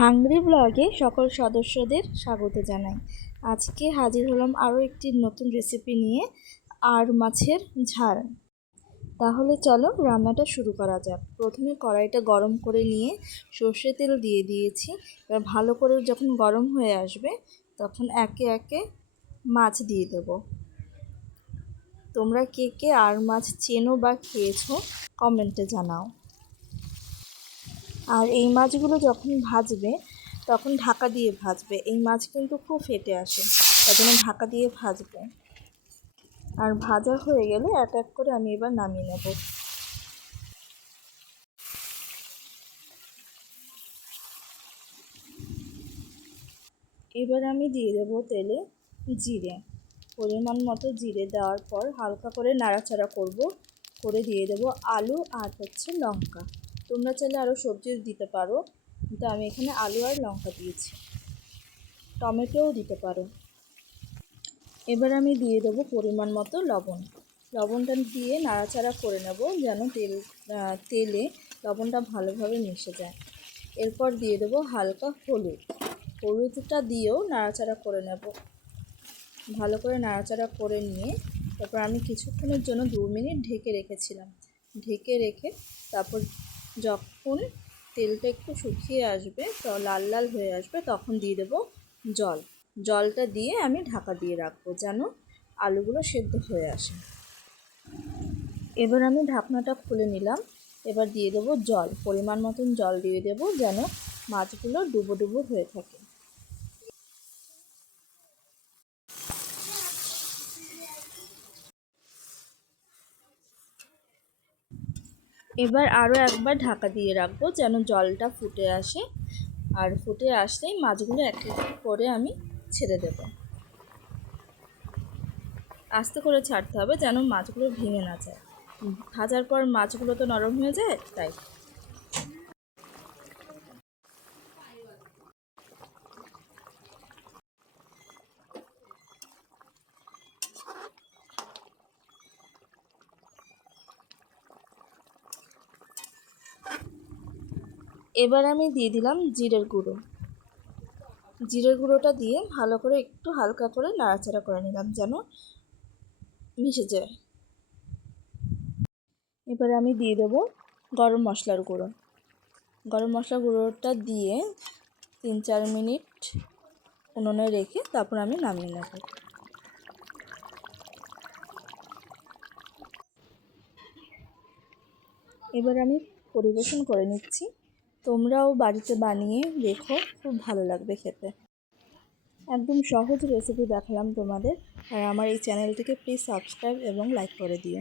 Hungry ব্লগে সকল সদস্যদের স্বাগত জানাই। আজকে হাজির হলাম আরও একটি নতুন রেসিপি নিয়ে, আর মাছের ঝাল। তাহলে চলো রান্নাটা শুরু করা যাক। প্রথমে কড়াইটা গরম করে নিয়ে সর্ষে তেল দিয়ে দিয়েছি। এবার ভালো করে যখন গরম হয়ে আসবে তখন একে একে মাছ দিয়ে দেব। তোমরা কে কে আর মাছ চেনো বা খেয়েছো কমেন্টে জানাও। আর এই মাছগুলো যখন ভাজবে তখন ঢাকা দিয়ে ভাজবে। এই মাছ কিন্তু খুব ফেটে আসে, তার জন্য ঢাকা দিয়ে ভাজবে। আর ভাজা হয়ে গেলে এক এক করে আমি এবার নামিয়ে নেব। এবার আমি দিয়ে দেবো তেলে জিরে, পরিমাণ মতো জিরে দেওয়ার পর হালকা করে নাড়াচাড়া করে দিয়ে দেবো আলু আর লঙ্কা। তোমরা চাইলে আরও সবজি দিতে পারো, কিন্তু আমি এখানে আলু আর লঙ্কা দিয়েছি, টমেটোও দিতে পারো। এবার আমি দিয়ে দেবো পরিমাণ মতো লবণ। লবণটা দিয়ে নাড়াচাড়া করে নেব যেন তেলে লবণটা ভালোভাবে মিশে যায়। এরপর দিয়ে দেবো হালকা হলুদটা দিয়েও নাড়াচাড়া করে নেব। ভালো করে নাড়াচাড়া করে নিয়ে তারপর আমি কিছুক্ষণের জন্য 2 মিনিট ঢেকে রেখেছিলাম। ঢেকে রেখে তারপর যখন তেলটা একটু শুকিয়ে আসবে, তো লাল লাল হয়ে আসবে, তখন দিয়ে দেবো জলটা দিয়ে আমি ঢাকা দিয়ে রাখবো যেন আলুগুলো সেদ্ধ হয়ে আসে। এবার আমি ঢাকনাটা খুলে নিলাম। এবার দিয়ে দেবো জল, পরিমাণ মতন জল দিয়ে দেবো যেন মাছগুলো ডুবো ডুবো হয়ে থাকে। এবার আরও একবার ঢাকা দিয়ে রাখবো যেন জলটা ফুটে আসে। আর ফুটে আসলেই মাছগুলো এক এক করে আমি ছেড়ে দেব। আস্তে করে ছাড়তে হবে যেন মাছগুলো ভেঙে না যায়। ভাজার পর মাছগুলো তো নরম হয়ে যায়, তাই। এবার আমি দিয়ে দিলাম জিরের গুঁড়োটা দিয়ে ভালো করে একটু হালকা করে নাড়াচাড়া করে নিলাম যেন মিশে যায়। এবারে আমি দিয়ে দেবো গরম মশলার গুঁড়োটা দিয়ে 3-4 মিনিট উনুনে রেখে তারপর আমি নামিয়ে নেব। এবার আমি পরিবেশন করে নিচ্ছি। তোমরাও বাড়িতে বানিয়ে দেখো, খুব ভালো লাগবে খেতে। একদম সহজ রেসিপি দেখালাম তোমাদের। আর আমার এই চ্যানেলটিকে প্লিজ সাবস্ক্রাইব এবং লাইক করে দিও।